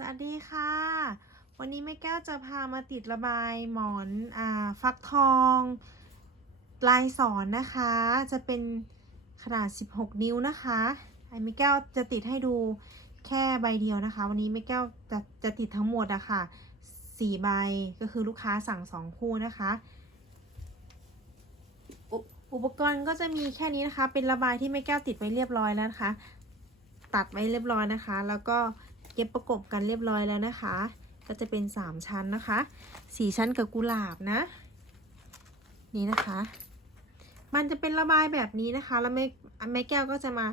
สวัสดีค่ะ วันนี้แม่แก้วจะพามาติดระบายหมอนอ่าฟักทองลายสอนนะคะ จะเป็นขนาด 16 นิ้วนะคะไอ้แม่แก้วจะติดให้ดูแค่ใบเดียวนะคะ วันนี้แม่แก้วจะจะติดทั้งหมดอะค่ะสี่ใบก็คือลูกค้าสั่งสองคู่นะคะอุอุปกรณ์ก็จะมีแค่นี้นะคะ เป็นระบายที่แม่แก้วติดไว้เรียบร้อยแล้วนะคะ ตัดไว้เรียบร้อยนะคะ แล้วก็ เย็บประกบกันเรียบร้อยแล้วนะคะ ก็จะเป็น 3 ชั้นนะคะ4ชั้นกับกุหลาบนะ นี่นะคะ มันจะเป็นระบายแบบนี้นะคะ แล้วแม่แม่แก้วก็จะมา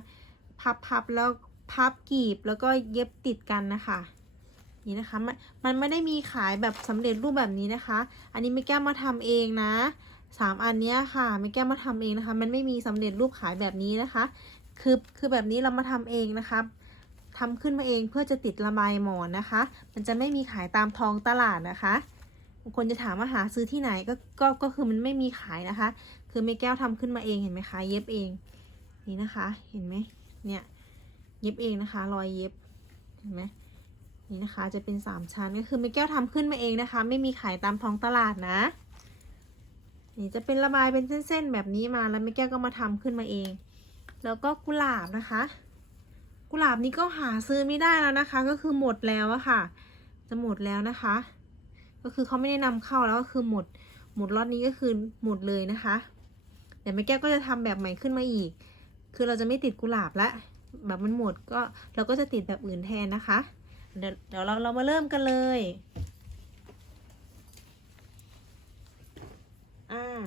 พับพับแล้วพับกรีบแล้วก็เย็บติดกันนะคะนี่นะคะมันมันไม่ได้มีขายแบบสำเร็จรูปแบบนี้นะคะ อันนี้แม่แก้วมาทำเองนะสามอันเนี้ยค่ะแม่แก้วมาทำเองนะคะ มันไม่มีสำเร็จรูปขายแบบนี้นะคะ คือคือแบบนี้เรามาทำเองนะคะ ทำขึ้นมาเองเพื่อจะติดระบายหมอนนะคะ มันจะไม่มีขายตามท้องตลาดนะคะบางคนจะถามว่าหาซื้อที่ไหนก็ก็ก็คือมันไม่มีขายนะคะ คือแม่แก้วทำขึ้นมาเองเห็นไหมคะ เย็บเอง นี่นะคะ เห็นไหมเนี่ย เย็บเองนะคะ รอยเย็บ เห็นไหมนี่นะคะ จะเป็นสามชั้นก็คือแม่แก้วทำขึ้นมาเองนะคะ ไม่มีขายตามท้องตลาดนะ นี่จะเป็นระบายเป็นเส้นๆแบบนี้มาแล้วแม่แก้วก็มาทำขึ้นมาเอง แล้วก็กุหลาบนะคะ กุหลาบนี้ก็หาซื้อไม่ได้แล้วนะคะ ก็คือหมดแล้วอะค่ะ จะหมดแล้วนะคะ ก็คือเขาไม่ได้นำเข้าแล้วก็คือหมด หมดล็อตนี้ก็คือหมดเลยนะคะเดี๋ยวแม่แก้วก็จะทำแบบใหม่ขึ้นมาอีก คือเราจะไม่ติดกุหลาบละแบบมันหมดก็เราก็จะติดแบบอื่นแทนนะคะ เดี๋ยวเดี๋ยวเราเรามาเริ่มกันเลยอ่า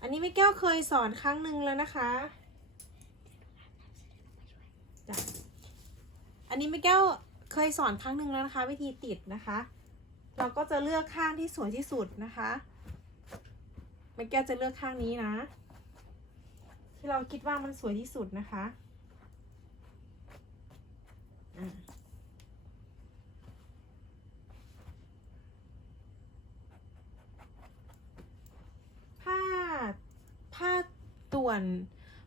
อันนี้แม่แก้วเคยสอนครั้งหนึ่งแล้วนะคะ อันนี้แม่แก้วเคยสอนครั้งหนึ่งแล้วนะคะ วิธีติดนะคะ เราก็จะเลือกข้างที่สวยที่สุดนะคะแม่แก้วจะเลือกข้างนี้นะ ที่เราคิดว่ามันสวยที่สุดนะคะผ้าผ้าต่วน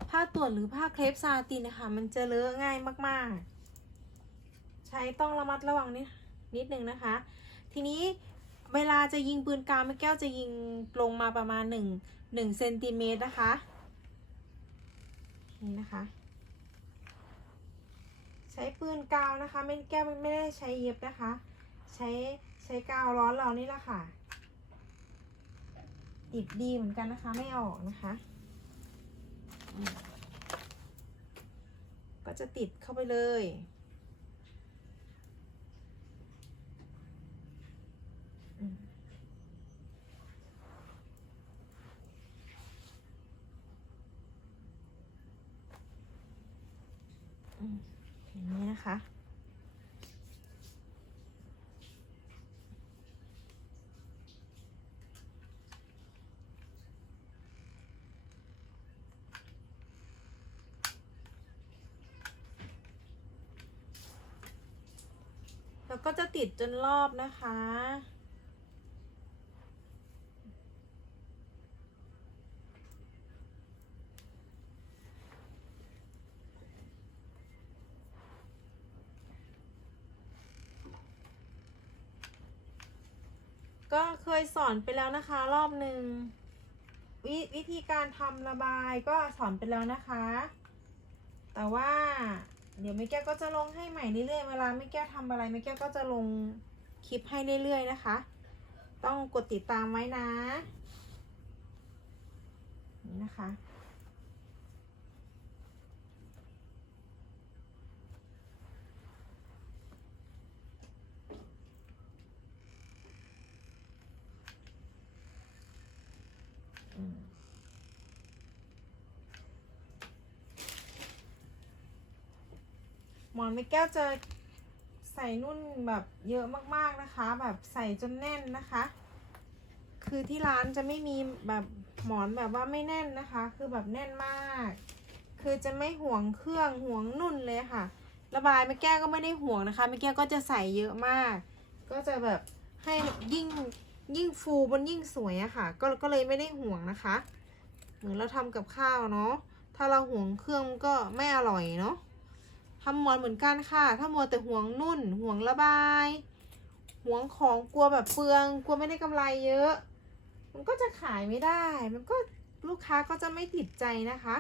ผ้าต่วนหรือผ้าเครปซาตินนะคะ มันจะเลอะง่ายมาก ๆ ช้ต้องระมัดระวังนิดนิดนึงนะคะ ทีนี้เวลาจะยิงปืนกาวแม่แก้วจะยิงลงมาประมาณ1 1เซนติเมตรนะคะนี่นะคะ ใช้ปืนกาวนะคะไม่แก้วไม่ได้ใช้เย็บนะคะ ใช้ใช้กาวร้อนเรานี่แหละค่ะติดดีเหมือนกันนะคะไม่ออกนะคะ ก็จะติดเข้าไปเลยอืมอืมอย่างนี้นะคะ แล้วก็จะติดจนรอบนะคะ ก็เคยสอนไปแล้วนะคะรอบหนึ่งววิธีการทำระบายก็สอนไปแล้วนะคะ แต่ว่า เดี๋ยวแม่แก้วก็จะลงให้ใหม่เรื่อยๆ เวลาแม่แก้วทำอะไรแม่แก้วก็จะลงคลิปให้เรื่อยๆนะคะ ต้องกดติดตามไว้นะนี่นะคะ หมอนแม่แก้วจะใส่นุ่นแบบเยอะมากๆนะคะ แบบใส่จนแน่นนะคะ คือที่ร้านจะไม่มีแบบหมอนแบบว่าไม่แน่นนะคะ คือแบบแน่นมาก คือจะไม่ห่วงเครื่องห่วงนุ่นเลยค่ะ ระบายแม่แก้วก็ไม่ได้ห่วงนะคะแม่แก้วก็จะใส่เยอะมาก ก็จะแบบให้ยิ่งยิ่งฟูมันยิ่งสวยอะค่ะ ก็ก็เลยไม่ได้ห่วงนะคะ เหมือนเราทำกับข้าวเนาะถ้าเราห่วงเครื่องก็ไม่อร่อยเนาะ ทำหมอนเหมือนกันค่ะ ถ้ามัวแต่ห่วงนุ่น ห่วงระบาย ห่วงของกลัวแบบเปลือง กลัวไม่ได้กำไรเยอะ มันก็จะขายไม่ได้ มันก็ลูกค้าก็จะไม่ติดใจนะคะ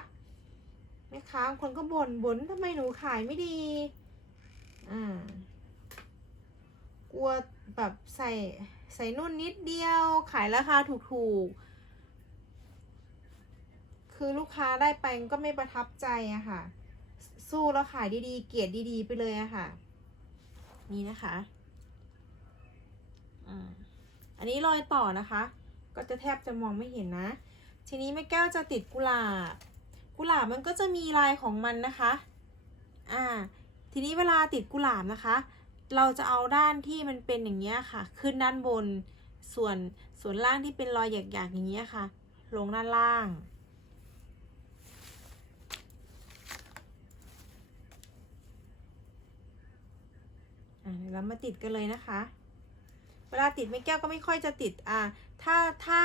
แม่ค้าคนก็บ่นบ่นทำไมหนูขายไม่ดี อ่า กลัวแบบใส่ใส่นุ่นนิดเดียว ขายราคาถูกๆ คือลูกค้าได้ไปก็ไม่ประทับใจอะค่ะ สู้แล้วขายดีๆ เกียรติดีๆ ไปเลยอะค่ะ นี่นะคะอันนี้รอยต่อนะคะ ก็จะแทบจะมองไม่เห็นนะ ทีนี้แม่แก้วจะติดกุหลาบ กุหลาบมันก็จะมีลายของมันนะคะ อ่า ทีนี้เวลาติดกุหลาบนะคะ เราจะเอาด้านที่มันเป็นอย่างเงี้ยค่ะ ขึ้นด้านบน ส่วนส่วนล่างที่เป็นรอยหยักๆอย่างเงี้ยค่ะ ลงด้านล่าง อ่าเดี๋ยวมาติดกันเลยนะคะ เวลาติดไม่แก้วก็ไม่ค่อยจะติดอ่าถ้าถ้า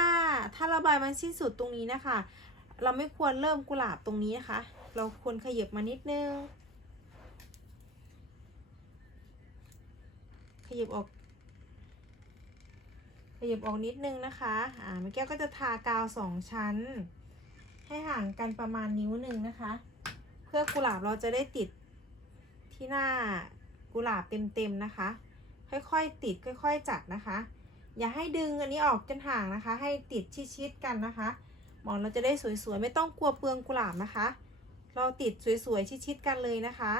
ถ้าระบายมันสิ้นสุดตรงนี้นะคะ เราไม่ควรเริ่มกุหลาบตรงนี้นะคะ เราควรขยับมานิดนึงขยับออกขยับออกนิดนึงนะคะ อ่าแม่แก้วก็จะทากาวสองชั้น ให้ห่างกันประมาณนิ้วหนึ่งนะคะ เพื่อกุหลาบเราจะได้ติดที่หน้า กุหลาบเต็มๆนะคะ ค่อยๆติดค่อย ๆ จัดนะคะ อย่าให้ดึงอันนี้ออกจนห่างนะคะ ให้ติดชิดๆกันนะคะหมอนเราจะได้สวยๆไม่ต้องกลัวเปลืองกุหลาบนะคะ เราติดสวยๆชิดๆกันเลยนะคะ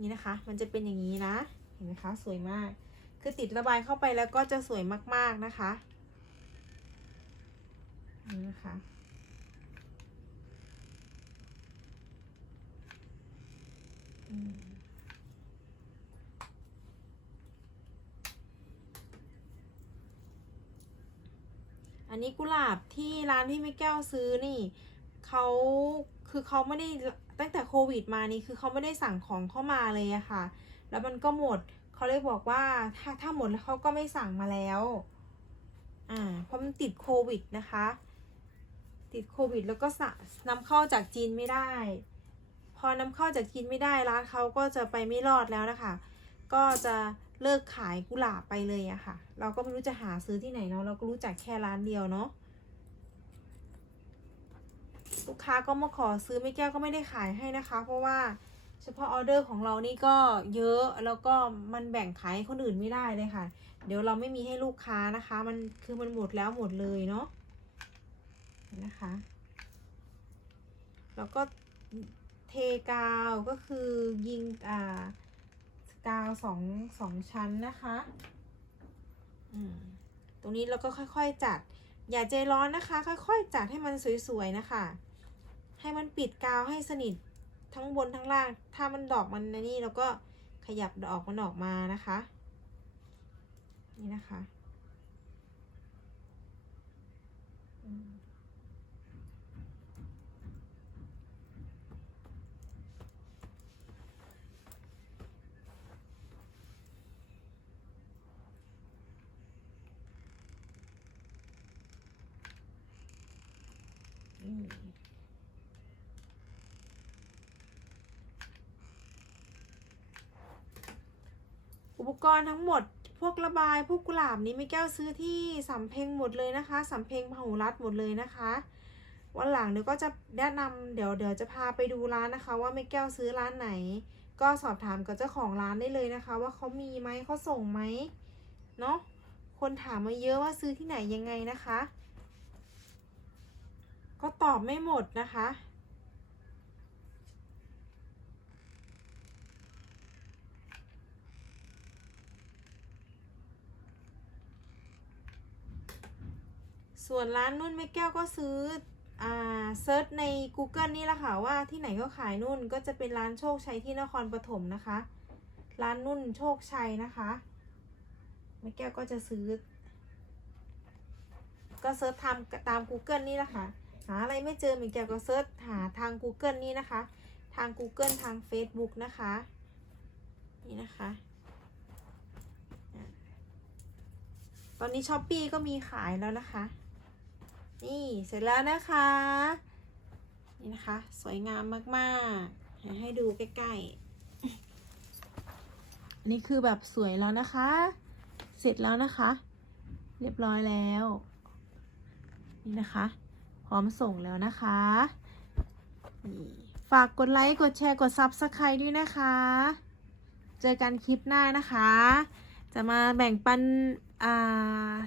นี่นะคะ มันจะเป็นอย่างนี้นะเห็นไหมคะสวยมาก คือติดระบายเข้าไปแล้วก็จะสวยมากๆนะคะนี่นะคะอืม อันนี้กุหลาบที่ร้านที่แม่แก้วซื้อนี่เขาคือเขาไม่ได้ตั้งแต่โควิดมานี่คือเขาไม่ได้สั่งของเข้ามาเลยอะค่ะ แล้วมันก็หมดเขาเลยบอกว่าถ้าถ้าหมดแล้วเขาก็ไม่สั่งมาแล้วอ่าเพราะมันติดโควิดนะคะ ติดโควิดแล้วก็สะนำเข้าจากจีนไม่ได้ พอนำเข้าจากจีนไม่ได้ร้านเขาก็จะไปไม่รอดแล้วนะคะ ก็จะ เลิกขายกุหลาบไปเลยอะค่ะ เราก็ไม่รู้จะหาซื้อที่ไหนเนาะเราก็รู้จักแค่ร้านเดียวเนาะลูกค้าก็มาขอซื้อไม่แก้วก็ไม่ได้ขายให้นะคะ เพราะว่าเฉพาะออเดอร์ของเรานี่ก็เยอะแล้วก็มันแบ่งขายให้คนอื่นไม่ได้เลยค่ะ เดี๋ยวเราไม่มีให้ลูกค้านะคะ มันคือมันหมดแล้วหมดเลยเนาะนะคะ แล้วก็เทกาวก็คือยิงอ่า กาวสองสองชั้นนะคะตรงนี้เราก็ค่อยๆจัด อย่าใจร้อนนะคะ ค่อยๆจัดให้มันสวยๆนะคะ ให้มันปิดกาวให้สนิททั้งบนทั้งล่าง ถ้ามันดอกมันนนี่เราก็ขยับดอกมันออกมานะคะ นี่นะคะ อืม อุปกรณ์ทั้งหมด พวกระบาย พวกกุหลาบนี้ไม่แก้วซื้อที่สำเพ็งหมดเลยนะคะสำเพ็งพหุรัตน์หมดเลยนะคะ วันหลังเดี๋ยวก็จะแนะนำเดี๋ยวเดี๋ยวจะพาไปดูร้านนะคะ ว่าไม่แก้วซื้อร้านไหน ก็สอบถามกับเจ้าของร้านได้เลยนะคะ ว่าเขามีไหมเขาส่งไหมเนาะคนถามมาเยอะว่าซื้อที่ไหนยังไงนะคะ ก็ตอบไม่หมดนะคะ ส่วนร้านนุ่นแม่แก้วก็ซื้ออ่าเซิร์ชใน Google นี่แหละค่ะว่าที่ไหนก็ขายนุ่นก็จะเป็นร้านโชคชัยที่นครปฐมนะคะ ร้านนุ่นโชคชัยนะคะแม่แก้วก็จะซื้อ ก็เซิร์ชทำตาม Google นี่แหละค่ะ หาอะไรไม่เจอแม่แกก็เซิร์ชหาทาง Google นี่นะคะ ทาง Google ทาง Facebook นะคะ นี่นะคะตอนนี้ช้อปปีก็มีขายแล้วนะคะ นี่เสร็จแล้วนะคะ นี่นะคะ สวยงามมากๆ ให้ดูใกล้ๆ อันนี้คือแบบสวยแล้วนะคะ เสร็จแล้วนะคะ เรียบร้อยแล้ว นี่นะคะ พร้อมส่งแล้วนะคะฝากกดไลค์ กดแชร์ กด Subscribe ด้วยนะคะ เจอกันคลิปหน้านะคะ จะมาแบ่งปัน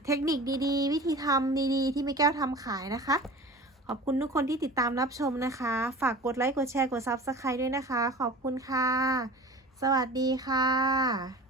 เทคนิคดีๆ วิธีทำดีๆ ที่แม่แก้วทำขายนะคะ ขอบคุณทุกคนที่ติดตามรับชมนะคะ ฝากกดไลค์ กดแชร์ กด Subscribe ด้วยนะคะ ขอบคุณค่ะ สวัสดีค่ะ